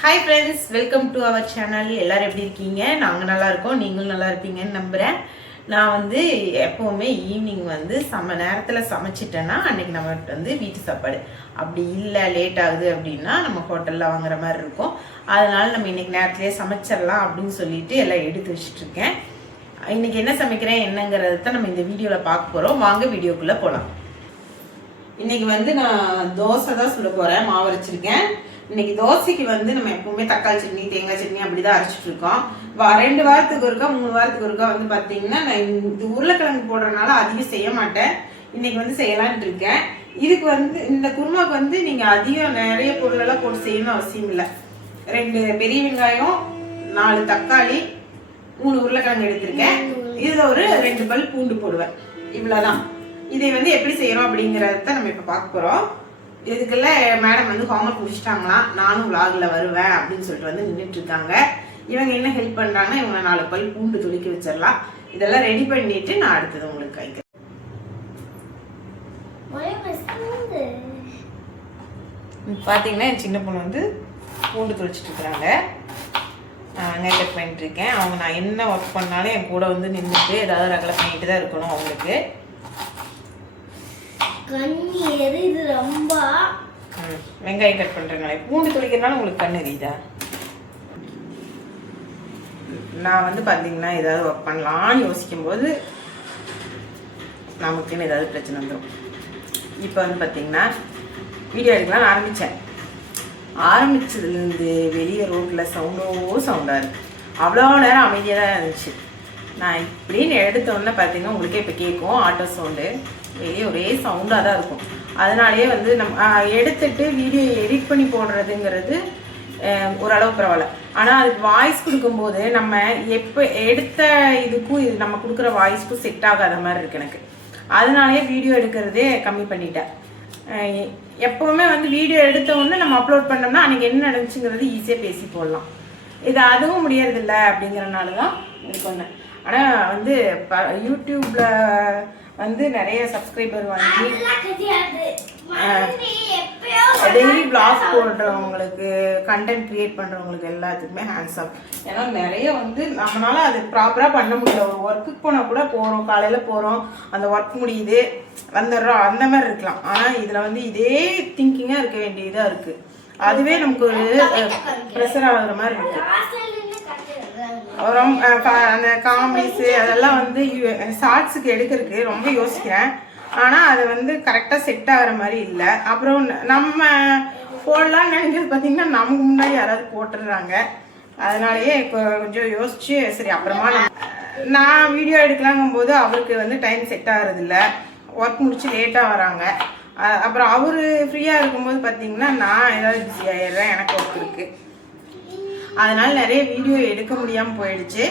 Hi friends, welcome to our channel. எல்லோரும் எப்படி இருக்கீங்க? நாங்கள் நல்லா இருக்கோம், நீங்களும் நல்லா இருப்பீங்கன்னு நம்புகிறேன். நான் வந்து எப்போவுமே ஈவினிங் வந்து நேரத்தில் சமைச்சிட்டேன்னா அன்றைக்கி நம்மகிட்ட வந்து வீட்டு சாப்பாடு. அப்படி இல்லை லேட் ஆகுது அப்படின்னா நம்ம ஹோட்டலில் வாங்குற மாதிரி இருக்கும். அதனால் நம்ம இன்றைக்கி நேரத்துலேயே சமைச்சிடலாம் அப்படின்னு சொல்லிட்டு எல்லாம் எடுத்து வச்சுட்ருக்கேன். இன்றைக்கி என்ன சமைக்கிறேன் என்னங்கிறது தான் நம்ம இந்த வீடியோவில் பார்க்க போகிறோம். வாங்க வீடியோக்குள்ளே போகலாம். இன்றைக்கி வந்து நான் தோசை தான் சுட போகிறேன். மாவு அரைச்சிருக்கேன். இன்னைக்கு தோசைக்கு வந்து நம்ம எப்பவுமே தக்காளி சட்னி தேங்காய் சட்னி அப்படிதான் அரைச்சிட்டு இருக்கோம். 2 வாரத்துக்கு ஒருக்கா 3 வாரத்துக்கு ஒருக்கா வந்து பாத்தீங்கன்னா நான் இது உருளைக்கிழங்கு போடுறதுனால அதிகம் செய்ய மாட்டேன். இன்னைக்கு வந்து செய்யலான் இருக்கேன். இதுக்கு வந்து இந்த குருமாக்கு வந்து நீங்க அதிகம் நிறைய பொருள் எல்லாம் போட்டு செய்யணும் அவசியம் இல்லை. 2 பெரிய வெங்காயம், 4 தக்காளி, 3 உருளைக்கிழங்கு எடுத்திருக்கேன். இதுல ஒரு 2 பல் பூண்டு போடுவேன். இவ்வளவுதான். இதை வந்து எப்படி செய்யறோம் அப்படிங்கறத நம்ம இப்ப பார்க்க போறோம். இதுக்கெல்லாம் மேடம் வந்து ஹோம்ஒர்க் முடிச்சிட்டாங்களாம். நானும் விளாக்ல வருவேன் அப்படின்னு சொல்லிட்டு வந்து நின்றுட்டு இருக்காங்க. இவங்க என்ன ஹெல்ப் பண்றாங்கன்னா இவங்க 4 பல் பூண்டு துளிக்க வச்சிடலாம். இதெல்லாம் ரெடி பண்ணிட்டு நான் அடுத்தது உங்களுக்கு கைக்கிறேன். பாத்தீங்கன்னா என் சின்ன பொண்ணு வந்து பூண்டு துளிச்சிட்டு இருக்கிறாங்க. வெங்காயம் கட் பண்ணிட்டு இருக்கேன். அவங்க நான் என்ன ஒர்க் பண்ணாலும் என் கூட வந்து நின்றுட்டு ஏதாவது ரகலை பண்ணிட்டு தான் இருக்கணும். அவங்களுக்கு இது ரொம்ப வெங்காயம் கட் பண்றதுனால பூண்டு துளிக்கிறதுனால உங்களுக்கு கண்ணு எரியுதா? நான் வந்து பாத்தீங்கன்னா ஏதாவது ஒர்க் பண்ணலாம்னு யோசிக்கும் போது நமக்குன்னு ஏதாவது பிரச்சனை வந்துடும். இப்போ வந்து பாத்தீங்கன்னா வீடியோ எடுக்கலாம்னு ஆரம்பிச்சதுலேருந்து வெளியே ரோட்டில் சவுண்டாக இருக்கு. அவ்வளோ நேரம் அமைதியாக தான் இருந்துச்சு. நான் இப்படின்னு எடுத்தோன்னே பார்த்தீங்கன்னா உங்களுக்கே இப்போ கேட்கும் ஆட்டோ சவுண்டு. வெளியே ஒரே சவுண்டாக தான் இருக்கும். அதனாலேயே வந்து நம்ம எடுத்துட்டு வீடியோ எடிட் பண்ணி போடுறதுங்கிறது ஓரளவு பரவாயில்ல. ஆனால் அதுக்கு வாய்ஸ் கொடுக்கும்போது நம்ம எப்போ எடுத்த இதுக்கும் இது நம்ம கொடுக்குற வாய்ஸ்க்கும் செட் ஆகாத மாதிரி இருக்கு எனக்கு. அதனாலேயே வீடியோ எடுக்கிறதே கம்மி பண்ணிட்டேன். எப்போவுமே வந்து வீடியோ எடுத்த உடனே நம்ம அப்லோட் பண்ணோம்னா அன்றைக்கி என்ன நடந்துச்சுங்கிறது ஈஸியாக பேசி போடலாம். இது அதுவும் முடியறதில்ல அப்படிங்கிறனால தான் இது பண்ணேன். ஆனால் வந்து யூடியூப்ல வந்து நிறைய சப்ஸ்கிரைபர் வாங்கி டெய்லி பிளாக் போடுறவங்களுக்கு, கண்டென்ட் கிரியேட் பண்ணுறவங்களுக்கு எல்லாத்துக்குமே ஹேண்ட்ஸ் ஆஃப். ஏன்னா நிறைய வந்து நம்மளால அது ப்ராப்பராக பண்ண முடியல. ஒரு ஒர்க்குக்கு போனால் கூட போகிறோம், காலையில் போகிறோம், அந்த ஒர்க் முடியுது வந்துடுறோம், அந்த மாதிரி இருக்கலாம். ஆனால் இதில் வந்து இதே திங்கிங்காக இருக்க வேண்டியதாக இருக்குது. அதுவே நமக்கு ஒரு ப்ரெஷர் ஆகுற மாதிரி இருக்கு. அந்த காமெடிஸு அதெல்லாம் வந்து ஷார்ட்ஸுக்கு எடுக்கிறதுக்கு ரொம்ப யோசிக்கிறேன். ஆனால் அது வந்து கரெக்டாக செட் ஆகிற மாதிரி இல்லை. அப்புறம் நம்ம போடலான்னு நினைக்கிறது பார்த்தீங்கன்னா நமக்கு முன்னாடி யாராவது போட்டுடுறாங்க. அதனாலேயே இப்போ கொஞ்சம் யோசிச்சு சரி அப்புறமா நான் வீடியோ எடுக்கலாங்கும் போது அவருக்கு வந்து டைம் செட் ஆகிறதில்ல. ஒர்க் முடிச்சு லேட்டாக வராங்க. அப்புறம் அவர் ஃப்ரீயாக இருக்கும்போது பார்த்தீங்கன்னா நான் ஏதாவது பிஸி ஆகிடுறேன், எனக்கு ஒர்க் இருக்குது. அதனால நிறைய வீடியோ எடுக்க முடியாமல் போயிடுச்சு.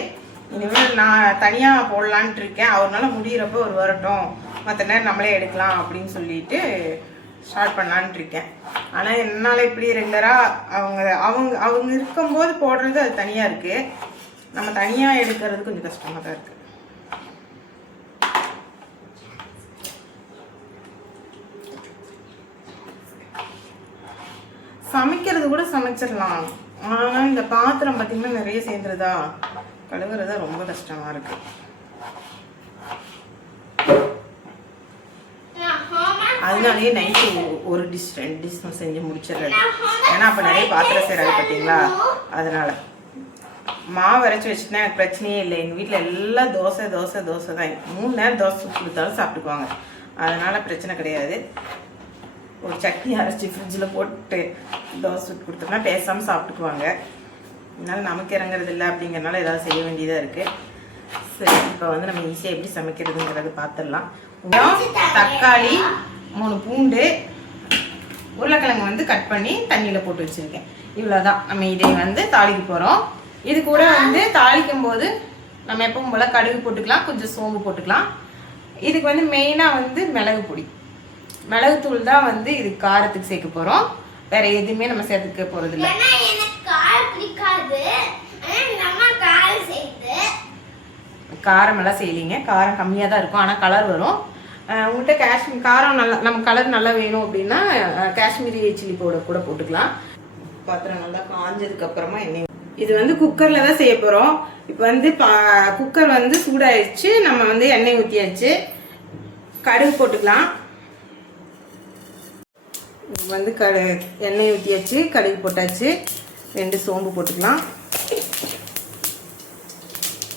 இனிமேல் நான் தனியாக போடலான்ட்டு இருக்கேன். அவரால் முடிகிறப்ப ஒரு வரட்டும், மற்ற நேரம் நம்மளே எடுக்கலாம் அப்படின்னு சொல்லிட்டு ஸ்டார்ட் பண்ணலான்ட்டு இருக்கேன். ஆனால் என்னால் இப்படி ரெகுலராக அவங்க இருக்கும்போது போடுறது அது தனியாக இருக்குது. நம்ம தனியாக எடுக்கிறது கொஞ்சம் கஷ்டமாக தான் இருக்குது. சமைக்கிறது கூட சமைச்சிடலாம். ஆனால் இந்த பாத்திரம் பார்த்தீங்கன்னா நிறைய சேர்ந்துருதா, கழுவுறதா ரொம்ப கஷ்டமாக இருக்கு. அதனாலேயே நைட்டு ஒரு டிஷ் 2 டிஷ் செஞ்சு முடிச்சிடுறது. ஏன்னா அப்போ நிறைய பாத்திரம் செய்கிறாங்க பார்த்தீங்களா. அதனால மாவு அரைச்சி வச்சுட்டா எனக்கு பிரச்சனையே இல்லை. எங்கள் வீட்டில் எல்லாம் தோசை தான். 3 நேரம் தோசை கொடுத்தாலும் சாப்பிட்டுக்குவாங்க. அதனால பிரச்சனை கிடையாது. ஒரு சட்னி அரைச்சி ஃப்ரிட்ஜில் போட்டு தோசை சுட்டு கொடுத்தோம்னா பேசாமல் சாப்பிட்டுக்குவாங்க. அதனால நமக்கு இறங்குறது இல்லை அப்படிங்கிறனால ஏதாவது செய்ய வேண்டியதாக இருக்குது. சரி, இப்போ வந்து நம்ம ஈஸியாக எப்படி சமைக்கிறதுங்கிறது பார்த்துடலாம். தக்காளி, 3 பூண்டு, உருளைக்கிழங்கு வந்து கட் பண்ணி தண்ணியில் போட்டு வச்சுருக்கேன். இவ்வளோதான். நம்ம இதை வந்து தாளிக்க போகிறோம். இது கூட வந்து தாளிக்கும் போது நம்ம எப்பவும் போல் கடுகு போட்டுக்கலாம், கொஞ்சம் சோம்பு போட்டுக்கலாம். இதுக்கு வந்து மெயினாக வந்து மிளகு பொடி, மிளகுத்தூள் தான் வந்து இது காரத்துக்கு சேர்க்க போகிறோம். வேற எதுவுமே நம்ம சேர்த்துக்க போகிறது இல்லை. காரம் எல்லாம் செய்யலிங்க, காரம் கம்மியாக தான் இருக்கும். ஆனால் கலர் வரும். உங்கள்கிட்ட காஷ்மீர் காரம் நல்லா நம்ம கலர் நல்லா வேணும் அப்படின்னா காஷ்மீரி சில்லி பவுடர் கூட போட்டுக்கலாம். பாத்திரம் நல்லா காஞ்சதுக்கப்புறமா எண்ணெய், இது வந்து குக்கரில் தான் செய்ய போகிறோம். இப்போ வந்து குக்கர் வந்து சூடாயிடுச்சு. நம்ம வந்து எண்ணெய் ஊற்றியாச்சு. கடுகு போட்டுக்கலாம். வந்து எண்ணெய் ஊற்றியாச்சு, கடுகு போட்டாச்சு. 2 சோம்பு போட்டுக்கலாம்.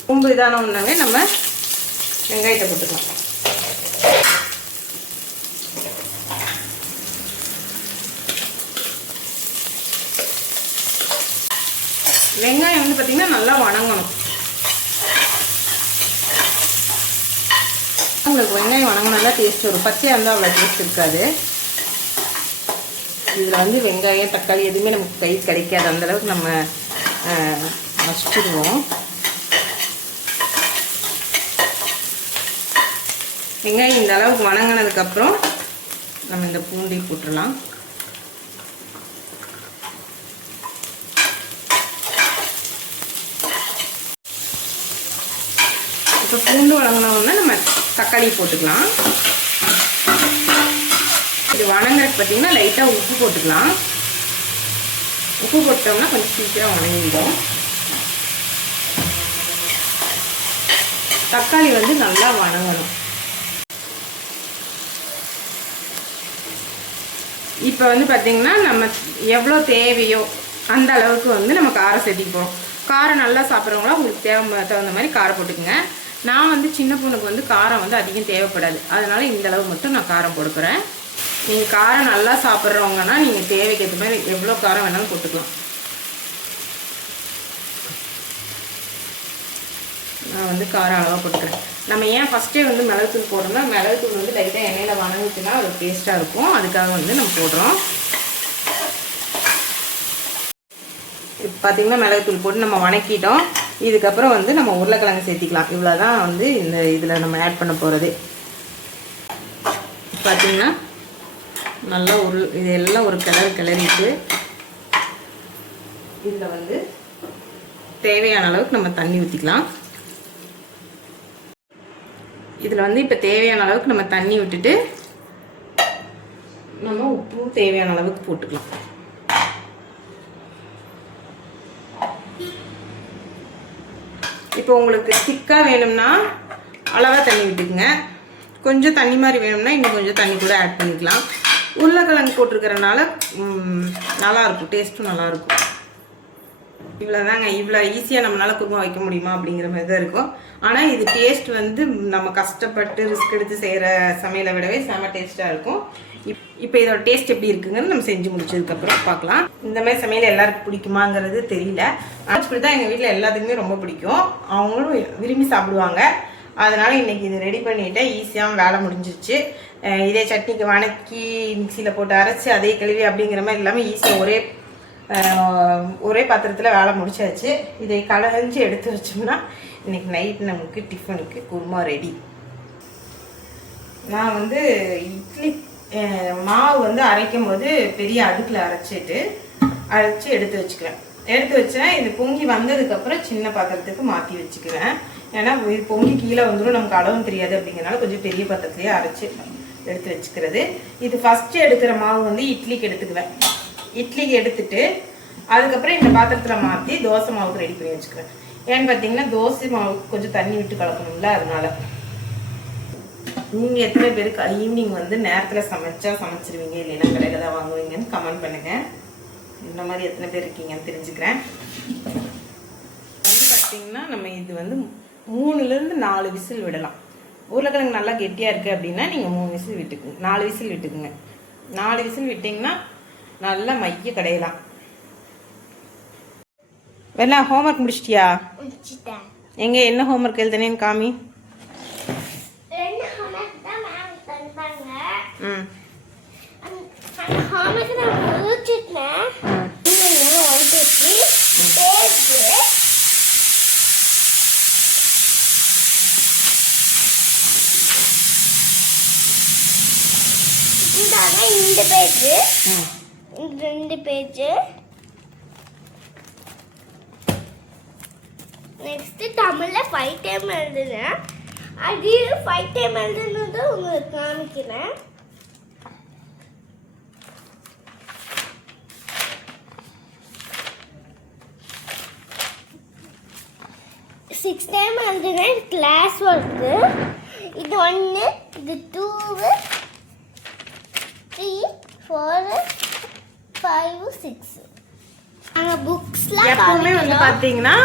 சோம்பு இதான ஒன்றாவே நம்ம வெங்காயத்தை போட்டுக்கலாம். வெங்காயம் வந்து பார்த்தீங்கன்னா நல்லா வணங்கணும். உங்களுக்கு வெங்காயம் வணங்கினா தான் டேஸ்ட் வரும். பச்சையாக இருந்தால் அவ்வளோ டேஸ்ட் இருக்காது. இதில் வந்து வெங்காயம் தக்காளி எதுவுமே நமக்கு கை கிடைக்காது. அந்தளவுக்கு நம்ம வச்சுடுவோம். வெங்காயம் இந்த அளவுக்கு வணங்கினதுக்கப்புறம் நம்ம இந்த பூண்டை போட்டுடலாம். இப்போ பூண்டு வணங்கினோம்னா நம்ம தக்காளி போட்டுக்கலாம். இது வணங்குறதுக்கு பார்த்தீங்கன்னா லைட்டாக உப்பு போட்டுக்கலாம். உப்பு போட்டோம்னா கொஞ்சம் சீக்கிரம் வணங்கிடும். தக்காளி வந்து நல்லா வணங்கணும். இப்போ வந்து பார்த்தீங்கன்னா நம்ம எவ்வளோ தேவையோ அந்த அளவுக்கு வந்து நம்ம காரம் சேர்த்திப்போம். காரம் நல்லா சாப்பிட்றவங்களா உங்களுக்கு தகுந்த மாதிரி காரம் போட்டுக்கோங்க. நான் வந்து சின்ன பொண்ணுக்கு வந்து காரம் வந்து அதிகம் தேவைப்படாது. அதனால் இந்த அளவு மட்டும் நான் காரம் போட்டுக்கிறேன். நீங்கள் காரம் நல்லா சாப்பிட்றவங்கன்னா நீங்கள் தேவைக்கு ஏற்ற மாதிரி எவ்வளோ காரம் வேணாலும் போட்டுக்கலாம். நான் வந்து காரம் அளவாக போட்டுக்கிறேன். நம்ம ஏன் ஃபஸ்ட்டே வந்து மிளகுத்தூள் போடுறோம்னா மிளகுத்தூள் வந்து லைட்டாக எண்ணெயில் வணங்குச்சுன்னா அது டேஸ்ட்டாக இருக்கும். அதுக்காக வந்து நம்ம போடுறோம். இப்போ பார்த்திங்கன்னா மிளகுத்தூள் போட்டு நம்ம வணக்கிட்டோம். இதுக்கப்புறம் வந்து நம்ம உருளைக்கிழங்கு சேர்த்திக்கலாம். இவ்வளோ தான் வந்து இந்த இதில் நம்ம ஆட் பண்ண போகிறது. பார்த்திங்கன்னா நல்லா இதெல்லாம் ஒரு கிளறிட்டு இதில் வந்து தேவையான அளவுக்கு நம்ம தண்ணி ஊற்றிக்கலாம். இதில் வந்து இப்போ தேவையான அளவுக்கு நம்ம தண்ணி விட்டுட்டு நம்ம உப்பும் தேவையான அளவுக்கு போட்டுக்கலாம். இப்போ உங்களுக்கு திக்காக வேணும்னா அளவாக தண்ணி விட்டுக்குங்க. கொஞ்சம் தண்ணி மாதிரி வேணும்னா இன்னும் கொஞ்சம் தண்ணி கூட ஆட் பண்ணிக்கலாம். உருளைக்கிழங்கு போட்டிருக்கிறனால நல்லாயிருக்கும், டேஸ்ட்டும் நல்லாயிருக்கும். இவ்வளோதாங்க. இவ்வளோ ஈஸியாக நம்மளால் குருமா வைக்க முடியுமா அப்படிங்கிற மாதிரி தான் இருக்கும். ஆனால் இது டேஸ்ட் வந்து நம்ம கஷ்டப்பட்டு ரிஸ்க் எடுத்து செய்கிற சமையலை விடவே செம டேஸ்ட்டாக இருக்கும். இப்போ இதோட டேஸ்ட் எப்படி இருக்குங்கன்னு நம்ம செஞ்சு முடிச்சதுக்கப்புறம் பார்க்கலாம். இந்த மாதிரி சமையல் எல்லாருக்கும் பிடிக்குமாங்கிறது தெரியல. ஆனால் இப்படி தான் எங்கள் வீட்டில் எல்லாத்துக்குமே ரொம்ப பிடிக்கும். அவங்களும் விரும்பி சாப்பிடுவாங்க. அதனால் இன்றைக்கி இது ரெடி பண்ணிவிட்டேன். ஈஸியாக வேலை முடிஞ்சிருச்சு. இதே சட்னிக்கு வணக்கி மிக்சியில் போட்டு அரைச்சி அதே கழுவி அப்படிங்கிற மாதிரி இல்லாமல் ஈஸியாக ஒரே பாத்திரத்தில் வேலை முடிச்சாச்சு. இதை கலஞ்சி எடுத்து வச்சோம்னா இன்றைக்கி நைட் நமக்கு டிஃபனுக்கு குருமா ரெடி. நான் வந்து இட்லி மாவு வந்து அரைக்கும் போது பெரிய அடுப்பில் அரைச்சி எடுத்து வச்சுக்கிறேன். எடுத்து வச்சேன். இது பொங்கி வந்ததுக்கப்புறம் சின்ன பாத்திரத்துக்கு மாற்றி வச்சுக்கிறேன். ஏன்னா இது பொங்கி கீழே வந்துடும், நமக்கு அளவும் தெரியாது. அப்படிங்கிறனால கொஞ்சம் பெரிய பாத்திரத்துலேயே அரைச்சி எடுத்து வச்சுக்கிறது. இது ஃபஸ்ட்டு எடுக்கிற மாவு வந்து இட்லிக்கு எடுத்துக்குவேன். இட்லிக்கு எடுத்துட்டு அதுக்கப்புறம் இந்த பாத்திரத்தில் மாற்றி தோசை மாவுக்கு ரெடி பண்ணி வச்சுக்கிறேன். ஏன்னு பார்த்தீங்கன்னா தோசை மாவுக்கு கொஞ்சம் தண்ணி விட்டு கலக்கணும்ல, அதனால. நீங்கள் எத்தனை பேருக்கு ஈவினிங் வந்து நேரத்தில் சமைச்சிருவீங்க, இல்லைன்னா கடையில் தான் வாங்குவீங்கன்னு கமெண்ட் பண்ணுங்கள். இந்த மாதிரி எத்தனை பேர் இருக்கீங்கன்னு தெரிஞ்சுக்கிறேன். வந்து பார்த்தீங்கன்னா நம்ம இது வந்து 3லேருந்து 4 விசில் விடலாம். உருளைக்கிழங்கு நல்லா கெட்டியாக இருக்குது அப்படின்னா நீங்கள் 3 விசில் விட்டுக்குங்க, 4 விசில் விட்டுக்குங்க. 4 விசில் விட்டிங்கன்னா நல்லா மைய கடையலாம். வெள்ளம் ஹோம்ஒர்க் முடிச்சிட்டியா? எங்க என்ன ஹோம்ஒர்க் எழுதுனேன்னு காமி. இந்த பேஜ் 2 பேஜ். நெக்ஸ்ட் தமிழ்ல 5 டைம் எழுதுனேன். அது 5 டைம் எழுதுனது உங்களுக்கு காமிக்கிறேன். 6 டைம் எழுதுனேன். கிளாஸ் ஒர்க்கு இது 1 இது 2 3 4 5 6 நாங்க புக்ஸ்லாம் எப்பவுமே வந்து பாத்தீங்கன்னா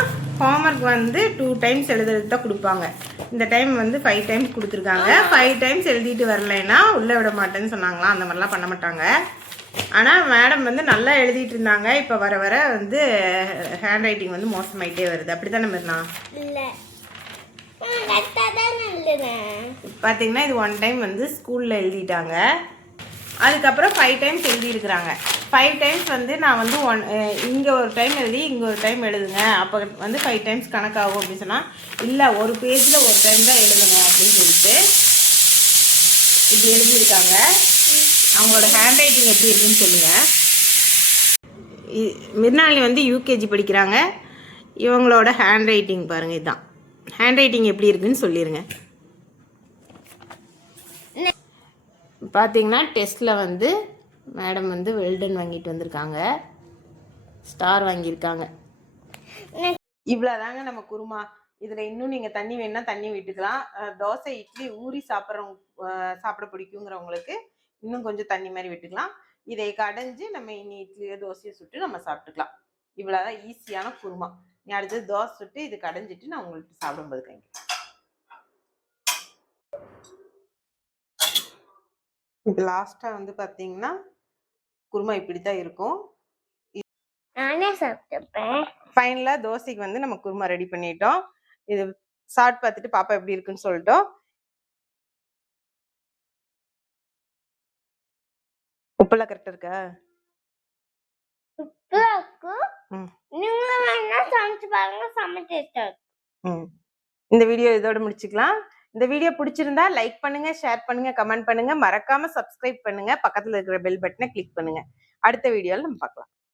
ஹோம்ஒர்க் வந்து 2 டைம்ஸ் எழுதுறது தான் கொடுப்பாங்க. இந்த டைம் வந்து 5 டைம்ஸ் கொடுத்துருக்காங்க. 5 டைம்ஸ் எழுதிட்டு வரலைன்னா உள்ள விட மாட்டேன்னு சொன்னாங்களாம். அந்த மாதிரிலாம் பண்ண மாட்டாங்க. ஆனால் மேடம் வந்து நல்லா எழுதிட்டு இருந்தாங்க. இப்போ வர வர வந்து ஹேண்ட் ரைட்டிங் வந்து மோசமாயிட்டே வருது. அப்படி தானே மிர்னா? இல்லை கரெக்டாக தான் எழுதுனேன். பார்த்தீங்கன்னா இது 1 டைம் வந்து ஸ்கூலில் எழுதிட்டாங்க. அதுக்கப்புறம் 5 டைம்ஸ் எழுதியிருக்கிறாங்க. 5 டைம்ஸ் வந்து நான் வந்து இங்கே ஒரு டைம் எழுதி இங்கே ஒரு டைம் எழுதுங்க, அப்போ வந்து 5 டைம்ஸ் கணக்காகும் அப்படின்னு சொன்னால், இல்லை ஒரு பேஜில் ஒரு டைம் தான் எழுதணும் அப்படின்னு சொல்லிட்டு இப்படி எழுதியிருக்காங்க. அவங்களோட ஹேண்ட் ரைட்டிங் எப்படி இருக்குன்னு சொல்லுங்கள். மிர்னாலி வந்து யூகேஜி படிக்கிறாங்க. இவங்களோட ஹேண்ட் ரைட்டிங் பாருங்கள். இதுதான் ஹேண்ட் ரைட்டிங் எப்படி இருக்குன்னு சொல்லிடுங்க. பார்த்தீங்கன்னா டெஸ்ட்டில் வந்து மேடம் வந்து வெல்டன் வாங்கிட்டு வந்திருக்காங்க, ஸ்டார் வாங்கியிருக்காங்க. இவ்வளோதாங்க நம்ம குருமா. இதில் இன்னும் நீங்கள் தண்ணி வேணுன்னா தண்ணி விட்டுக்கலாம். தோசை இட்லி ஊறி சாப்பிட பிடிக்குங்கிறவங்களுக்கு இன்னும் கொஞ்சம் தண்ணி மாதிரி விட்டுக்கலாம். இதை கடைஞ்சி நம்ம இனி இட்லியோ தோசையை சுட்டு நம்ம சாப்பிட்டுக்கலாம். இவ்வளோதான் ஈஸியான குருமா. நீ அடுத்தது தோசை சுட்டு இது கடைஞ்சிட்டு நான் உங்களுக்கு சாப்பிடும்போது கைங்க. இது லாஸ்ட்டாக வந்து பார்த்தீங்கன்னா குருமா இப்படி தான் இருக்கும். நானே சாப்பிட்டுப்பேன். ஃபைனலாக தோசைக்கு வந்து நம்ம குருமா ரெடி பண்ணிட்டோம். இது சாப்பிட்டு பார்த்துட்டு பாப்பா எப்படி இருக்குன்னு சொல்லிட்டோம். உப்பெல்லாம் கரெக்டாக இருக்கா? உப்பு இருக்கும். நீங்க வேணா சமைச்சு பாருங்க, சமைச்சு. இந்த வீடியோ இதோட முடிச்சுக்கலாம். இந்த வீடியோ பிடிச்சிருந்தா லைக் பண்ணுங்க, ஷேர் பண்ணுங்க, கமெண்ட் பண்ணுங்க, மறக்காம சப்ஸ்கிரைப் பண்ணுங்க, பக்கத்துல இருக்கிற பெல் பட்டனை கிளிக் பண்ணுங்க. அடுத்த வீடியோல நம்ம பார்க்கலாம்.